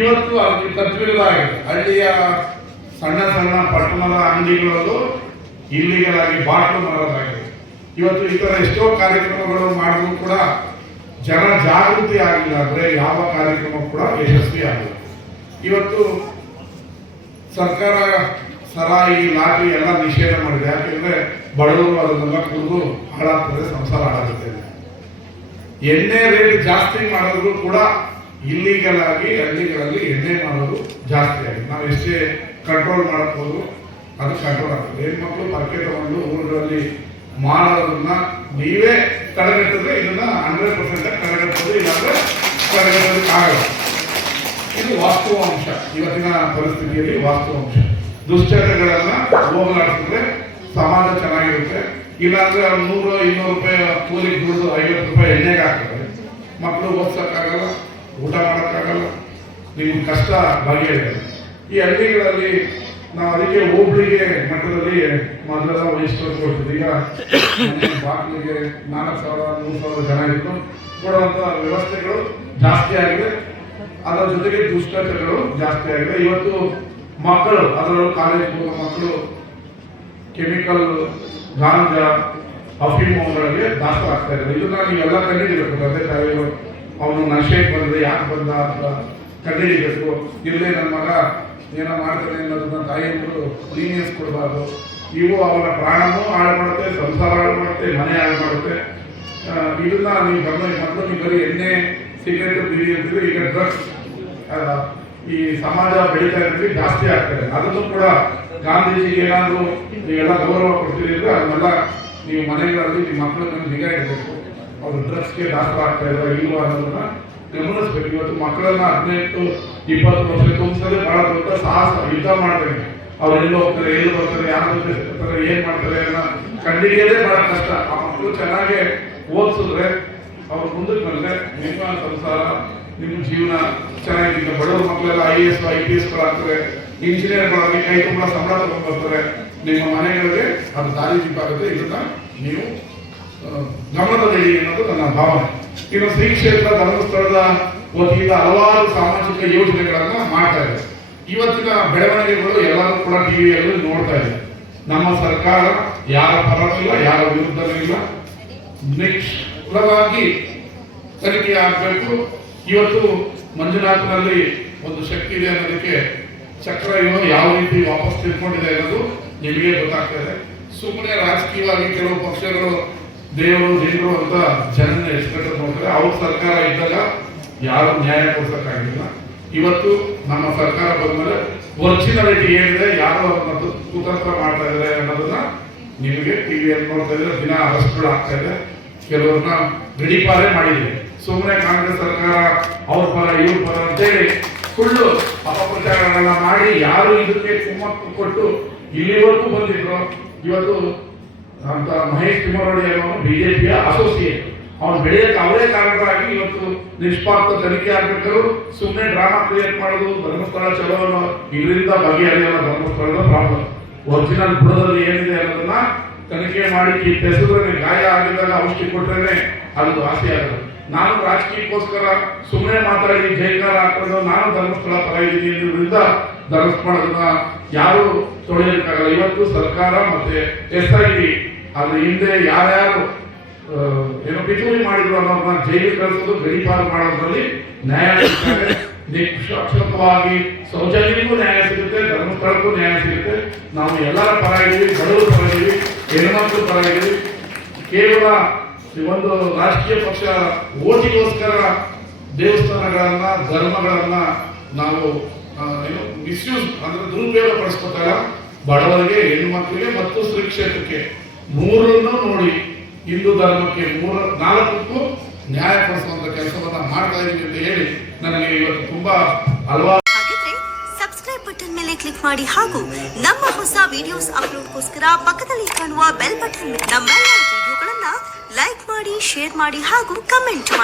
ಇವತ್ತು ಅದಕ್ಕೆ ತತ್ವಿರುದ್ಧ ಆಗಿದೆ ಹಳ್ಳಿಯ ಸಣ್ಣ ಸಣ್ಣ ಪಟ್ಟಣದ ಅಂಗಡಿಗಳಲ್ಲೂ ಇಲ್ಲಿಗಳಾಗಿ ಬಾಟ್ಲು ಮಾಡೋದಾಗಿದೆ ಇವತ್ತು ಈ ಥರ ಎಷ್ಟೋ ಕಾರ್ಯಕ್ರಮಗಳು ಮಾಡಿದ್ರು ಕೂಡ ಜನ ಜಾಗೃತಿ ಆಗಿಲ್ಲ ಅಂದರೆ ಯಾವ ಕಾರ್ಯಕ್ರಮ ಕೂಡ ಯಶಸ್ವಿ ಆಗಿಲ್ಲ. ಇವತ್ತು ಸರ್ಕಾರ ಸರಾಯಿ ಲಾಟಿ ಎಲ್ಲ ನಿಷೇಧ ಮಾಡಿದೆ. ಯಾಕೆಂದರೆ ಬಡವರು ಅದನ್ನೆಲ್ಲ ಕುಡಿದು ಹಾಳಾಗ್ತದೆ, ಸಂಸಾರ ಹಾಳಾಗುತ್ತೆ ಎಣ್ಣೆ ರೇಟ್ ಜಾಸ್ತಿ ಮಾಡಿದ್ರು ಕೂಡ ಇಲ್ಲಿಗಲ್ ಆಗಿ ಹಳ್ಳಿಗಳಲ್ಲಿ ಎಣ್ಣೆ ಮಾಡೋದು ಜಾಸ್ತಿ ಆಗಿದೆ. ನಾವು ಎಷ್ಟೇ ಕಂಟ್ರೋಲ್ ಮಾಡಬಹುದು, ಅದು ಕಂಟ್ರೋಲ್ ಆಗ್ತದೆ. ಹೆಣ್ಮಕ್ಳು ಪರಕೆ ತಗೊಂಡು ಊರುಗಳಲ್ಲಿ ಮಾಡೋದನ್ನ ನೀವೇ ತಡೆಗಟ್ಟಿದ್ರೆ ಇದನ್ನ ಹಂಡ್ರೆಡ್ ಪರ್ಸೆಂಟ್ ತಡೆಗಟ್ಟಬಹುದು ಇಲ್ಲಾಂದ್ರೆ ತಡೆಗಟ್ಟೋದಕ್ಕೆ ಆಗಲ್ಲ. ಇದು ವಾಸ್ತವಾಂಶ ಇವತ್ತಿನ ಪರಿಸ್ಥಿತಿಯಲ್ಲಿ ವಾಸ್ತವಾಂಶ ದುಶ್ಚಟಗಳನ್ನ ಹೋಗಲಾಡಿಸಿದ್ರೆ ಸಮಾಜ ಚೆನ್ನಾಗಿರುತ್ತೆ. ಇಲ್ಲಾಂದ್ರೆ ನೂರು, ಇನ್ನೂರು ರೂಪಾಯಿ ಕೂಲಿಗೆ ದುಡ್ದು ಐವತ್ತು ರೂಪಾಯಿ ಎಣ್ಣೆಗೆ ಹಾಕ್ತಾರೆ. ಮಕ್ಕಳು ಓದ್ಸಕ್ಕಾಗಲ್ಲ. ನಿಮ್ಗೆ ಕಷ್ಟ ಬಗೆಯಿದೆ ಈ ಹಳ್ಳಿಗಳಲ್ಲಿ ನಾವು ಅದಕ್ಕೆ ಹೋಬಳಿಗೆ ಮಟ್ಟದಲ್ಲಿ ಮೊದಲೆಲ್ಲ ವಹಿಸ್ಕೊಂಡು ಕೊಡ್ತಿದ್ವಿ ಈಗ ಬಾಗಿಲಿಗೆ ನಾಲ್ಕು ಸಾವಿರ, ಮೂರು ಸಾವಿರ ಜನ ಇದ್ದು ಕೊಡುವಂಥ ವ್ಯವಸ್ಥೆಗಳು ಜಾಸ್ತಿ ಆಗಿದೆ. ಅದರ ಜೊತೆಗೆ ದುಷ್ಟಚಟಗಳು ಜಾಸ್ತಿ ಆಗಿದೆ. ಇವತ್ತು ಮಕ್ಕಳು, ಅದರಲ್ಲೂ ಕಾಲೇಜ್ ಹೋಗುವ ಮಕ್ಕಳು ಕೆಮಿಕಲ್ ಗಾಂಜಾ ದಾಸ್ತ ಆಗ್ತಾ ಇದ್ದಾರೆ. ಇದನ್ನ ನೀವೆಲ್ಲ ಕಂಡುಹಿಡಿಬೇಕು ತಂದೆ ತಾಯಿಗಳು ಅವನು ನಶೆಗೆ ಬಂದ್ರೆ ಯಾಕೆ ಬಂದ ಅಂತ. ಕಂಡುಹಿಡಿಬೇಕು ಇಲ್ಲೇ ನನ್ನ ಮಗ ಏನೋ ಮಾಡ್ತಾನೆ ಅನ್ನೋದನ್ನ ತಾಯಿಯವರು ಲೀನಿಯನ್ಸ್ ಕೊಡಬಾರ್ದು. ಇವು ಅವರ ಪ್ರಾಣವೂ ಹಾಳು ಮಾಡುತ್ತೆ, ಸಂಸಾರ ಹಾಳು ಮಾಡುತ್ತೆ, ಮನೆ ಹಾಳು ಮಾಡುತ್ತೆ. ಇದನ್ನ ನೀವು ಬಂದು ಮೊದಲು ನೀವು ಬರೀ ಎಣ್ಣೆ, ಸಿಗರೇಟ್ ಬೀಡಿ ಅಂತಿದ್ರೆ ಈಗ ಡ್ರಗ್ಸ್ ಈ ಸಮಾಜ ಬೆಳೀತಾ ಇರೋದ್ರಲ್ಲಿ ಜಾಸ್ತಿ ಆಗ್ತದೆ. ಅದನ್ನು ಕೂಡ ಗಾಂಧೀಜಿಗೆ ಏನಾದ್ರು ನೀವೆಲ್ಲ ಗೌರವ ಕೊಡ್ತೀರಿ ಅಂದ್ರೆ ಅದನ್ನೆಲ್ಲ ನೀವು ಮನೆಗಳಲ್ಲಿ ನಿಮ್ಮ ಮಕ್ಕಳನ್ನ ನಿಗಾ ಇರಬೇಕು ಅವರು ಡ್ರಗ್ಸ್ಗೆ ಆಗ್ತಾ ಇಲ್ಲ ಇಲ್ವಾ ಅನ್ನೋದನ್ನ ಗಮನಿಸ್ಬೇಕು ಇವತ್ತು ಮಕ್ಕಳನ್ನ ಹದಿನೆಂಟು, ಇಪ್ಪತ್ತು ವರ್ಷಕ್ಕೆ ತುಂಬಿಸೋದೇ ಬಹಳ ದೊಡ್ಡ ಸಾಹಸ. ಯುದ್ಧ ಮಾಡ್ತಾರೆ. ಅವ್ರು ಎಲ್ಲಿ ಹೋಗ್ತಾರೆ, ಎಲ್ಲಿ ಬರ್ತಾರೆ ಯಾರ ಸಿಗ್ತಾರೆ ಏನ್ ಮಾಡ್ತಾರೆ ಅನ್ನೋ ಕಂಡುಹಿಡಿಯೋದೇ ಬಹಳ ಕಷ್ಟ. ಆ ಮಕ್ಕಳು ಚೆನ್ನಾಗಿ ಓದಿಸಿದ್ರೆ ಅವ್ರು ಮುಂದಕ್ಕೆ ಬಂದ್ರೆ ನಿಮ್ಮ ಸಂಸಾರ, ನಿಮ್ಮ ಜೀವನ ಚೆನ್ನಾಗಿದೆ ಬಡವ್ರ ಮಕ್ಕಳೆಲ್ಲ I S I P S ಗಳಾಗ್ತಾರೆ. ಇಂಜಿನಿಯರ್ಗಳಾಗಿ ಕೈ ತುಂಬ ಸಂಬಳ ತಗೊಂಡ್ಬರ್ತಾರೆ ನಿಮ್ಮ ಮನೆಗಳಿಗೆ ಅದು ದಾರಿ ದೀಪ ಆಗುತ್ತೆ ಇದನ್ನ ನೀವು ಗಮನದಲ್ಲಿ ಅನ್ನೋದು ನನ್ನ ಭಾವನೆ. ಇನ್ನು ಶ್ರೀ ಕ್ಷೇತ್ರ ಧರ್ಮಸ್ಥಳದ ವತಿಯಿಂದ ಹಲವಾರು ಸಾಮಾಜಿಕ ಯೋಜನೆಗಳನ್ನ ಮಾಡ್ತಾ ಇದೆ. ಇವತ್ತಿನ ಬೆಳವಣಿಗೆಗಳು ಎಲ್ಲರೂ ಕೂಡ ಟಿವಿಯಲ್ಲಿ ನೋಡ್ತಾ ಇದೆ. ನಮ್ಮ ಸರ್ಕಾರ ಯಾರ ಪರವಿಲ್ಲ ಯಾರ ವಿರುದ್ಧನೂ ಇಲ್ಲ. ನಿಕ್ಷವಾಗಿ ತನಿಖೆ ಆಗಬೇಕು. ಇವತ್ತು ಮಂಜುನಾಥನಲ್ಲಿ ಒಂದು ಶಕ್ತಿ ಇದೆ ಅನ್ನೋದಕ್ಕೆ ಚಕ್ರ ಇವರು ಯಾವ ರೀತಿ ವಾಪಸ್ ತಿಳ್ಕೊಂಡಿದೆ ಅನ್ನೋದು ನಿಮಗೆ ಗೊತ್ತಾಗ್ತದೆ ಸುಮ್ಮನೆ ರಾಜಕೀಯವಾಗಿ ಕೆಲವು ಪಕ್ಷಗಳು ದೇವರು ದೇವರು ಅಂತ ಜನ ಎಸ್ಕಟ್ಟು ನೋಡ್ತಾರೆ ಅವ್ರ ಸರ್ಕಾರ ಇದ್ದಾಗ ಯಾರು ನ್ಯಾಯ ಕೊಡ್ಸೋಕ್ಕಾಗಿಲ್ಲ. ಇವತ್ತು ನಮ್ಮ ಸರ್ಕಾರ ಬಂದ್ಮೇಲೆ ಒರಿಜಿನಾಲಿಟಿ ಏನಿದೆ, ಯಾರು ಮತ್ತು ಕುತಂತ್ರ ಮಾಡ್ತಾ ಇದ್ದಾರೆ ಅನ್ನೋದನ್ನ ನಿಮಗೆ ಟಿವಿಯಲ್ಲಿ ನೋಡ್ತಾ ಇದ್ರೆ ದಿನ ಅರೆಸ್ಟ್ಗಳು ಆಗ್ತಾ ಇದೆ. ಕೆಲವ್ರನ್ನ ಗಡಿಪಾರೇ ಮಾಡಿದೆ ಸುಮ್ಮನೆ ಕಾಂಗ್ರೆಸ್ ಸರ್ಕಾರ ಅವ್ರ ಪರ, ಇವ್ರ ಪರ ಅಂತೇಳಿ ಸುಳ್ಳು ಅಪಪ್ರಚಾರಗಳನ್ನ ಮಾಡಿ ಯಾರು ಇದಕ್ಕೆ ಕುಮ್ಮಕ್ಕು ಕೊಟ್ಟು ಇಲ್ಲಿವರೆಗೂ ಬಂದಿದ್ರು, ಇವತ್ತು ಅಂತ ಮಹೇಶ್ ತಿಮ್ಮರಡಿ ಅನ್ನೋನು ಬಿಜೆಪಿಯ ಅಸೋಸಿಯೇಟ್ ಅವನು ಬೆಳೆಯಕ್ಕೆ ಅವರೇ ಕಾರಣರಾಗಿ ಇವತ್ತು ನಿಷ್ಪಾರ್ಥ ತನಿಖೆ ಆಗ್ಬೇಕಾದ್ರು ಸುಮ್ಮನೆ ಡ್ರಾಮಾ ಕ್ರಿಯೇಟ್ ಮಾಡೋದು ಧರ್ಮಸ್ಥಳ ಚಲೋ ಇದರಿಂದ ಬಗೆಹರಿಯಲ್ಲ ಧರ್ಮಸ್ಥಳದ ಪ್ರಾಬ್ಲಮ್ ಒರಿಜಿನಲ್ ಬುಡದಲ್ಲಿ ಏನಿದೆ ಅನ್ನೋದನ್ನ ತನಿಖೆ ಮಾಡಿ ಈ ಕಿತ್ತೆಸಿದ್ರೆ ಗಾಯ ಆಗಿದ್ದಾಗ ಔಷಧಿ ಕೊಟ್ರೇನೆ ಅದು ಆಸೆ ಆಗಲ್ಲ ನಾನು ರಾಜಕೀಯಕ್ಕೋಸ್ಕರ ಸುಮ್ಮನೆ ಮಾತಾಡಿ ಜೈಕಾರ ಹಾಕೊಂಡು ನಾನು ಧರ್ಮಸ್ಥಳ ಪರ ಇದ್ದೀನಿ ಅನ್ನೋದ್ರಿಂದ ಧರ್ಮಸ್ಥಳದನ್ನ ಯಾರು ತೊಳೆಯೋಕ್ಕಾಗಲ್ಲ ಇವತ್ತು ಸರ್ಕಾರ ಮತ್ತೆ ಎಸ್ ಐ ಟಿ ಅದ್ರ ಹಿಂದೆ ಯಾರ್ಯಾರು ಏನು ಪಿತೂರಿ ಮಾಡಿದ್ರು ಅನ್ನೋದನ್ನ ಜೈಲಿಗೆ ಕಳಿಸೋದು, ಗಡಿಪಾರು ಮಾಡೋದ್ರಲ್ಲಿ ನ್ಯಾಯ ನಿಷ್ಪಕ್ಷಪಾತವಾಗಿ ಸೌಜನ್ಯಕ್ಕೂ ನ್ಯಾಯ ಸಿಗುತ್ತೆ, ಧರ್ಮಸ್ಥಳಕ್ಕೂ ನ್ಯಾಯ ಸಿಗುತ್ತೆ. ನಾವು ಎಲ್ಲರ ಪರ ಇದ್ದೀವಿ, ಬಡವರ ಪರ ಇದ್ದೀವಿ, ಹೆಣ್ಮಕ್ಳು ಪರ ಇದ್ದೀವಿ. ಕೇವಲ ಒಂದು ರಾಜಕೀಯ ಪಕ್ಷ ಓಟಿಗೋಸ್ಕರ ದೇವಸ್ಥಾನಗಳನ್ನ, ಧರ್ಮಗಳನ್ನ ನಾವು ಏನು ಮಿಸ್ಯೂಸ್ ಅಂದ್ರೆ ದುರುಪಯೋಗ ಪಡಿಸ್ಕೊತಾರ ಬಡವರಿಗೆ ಹೆಣ್ಮಕ್ಳಿಗೆ ಮತ್ತು ಶ್ರೀ ಕ್ಷೇತ್ರಕ್ಕೆ ಮೂರನ್ನು ನೋಡಿ. ಹಿಂದೂ ಧರ್ಮಕ್ಕೆ ಮೂರ, ನಾಲ್ಕಕ್ಕೂ ನ್ಯಾಯ ಕೊಡಿಸುವಂತ ಕೆಲಸವನ್ನ ಮಾಡ್ತಾ ಇದ್ದೀವಿ ಅಂತ ಹೇಳಿ ನನಗೆ ಇವತ್ತು ತುಂಬಾ ಹಲವಾರು ಸಬ್ಸ್ಕ್ರೈಬ್ ಬಟನ್ ಮೇಲೆ ಕ್ಲಿಕ್ ಮಾಡಿ ಹಾಗೂ ನಮ್ಮ ಹೊಸ ವಿಡಿಯೋಸ್ ಅಪ್ಲೋಡ್ಗೋಸ್ಕರ ಪಕ್ಕದಲ್ಲಿ ಕಾಣುವ ಬೆಲ್ ಬಟನ್ ನಮ್ಮೆಲ್ಲ ವಿಡಿಯೋಗಳನ್ನ ಲೈಕ್ ಮಾಡಿ ಶೇರ್ ಮಾಡಿ ಹಾಗೂ ಕಮೆಂಟ್ ಮಾಡಿ.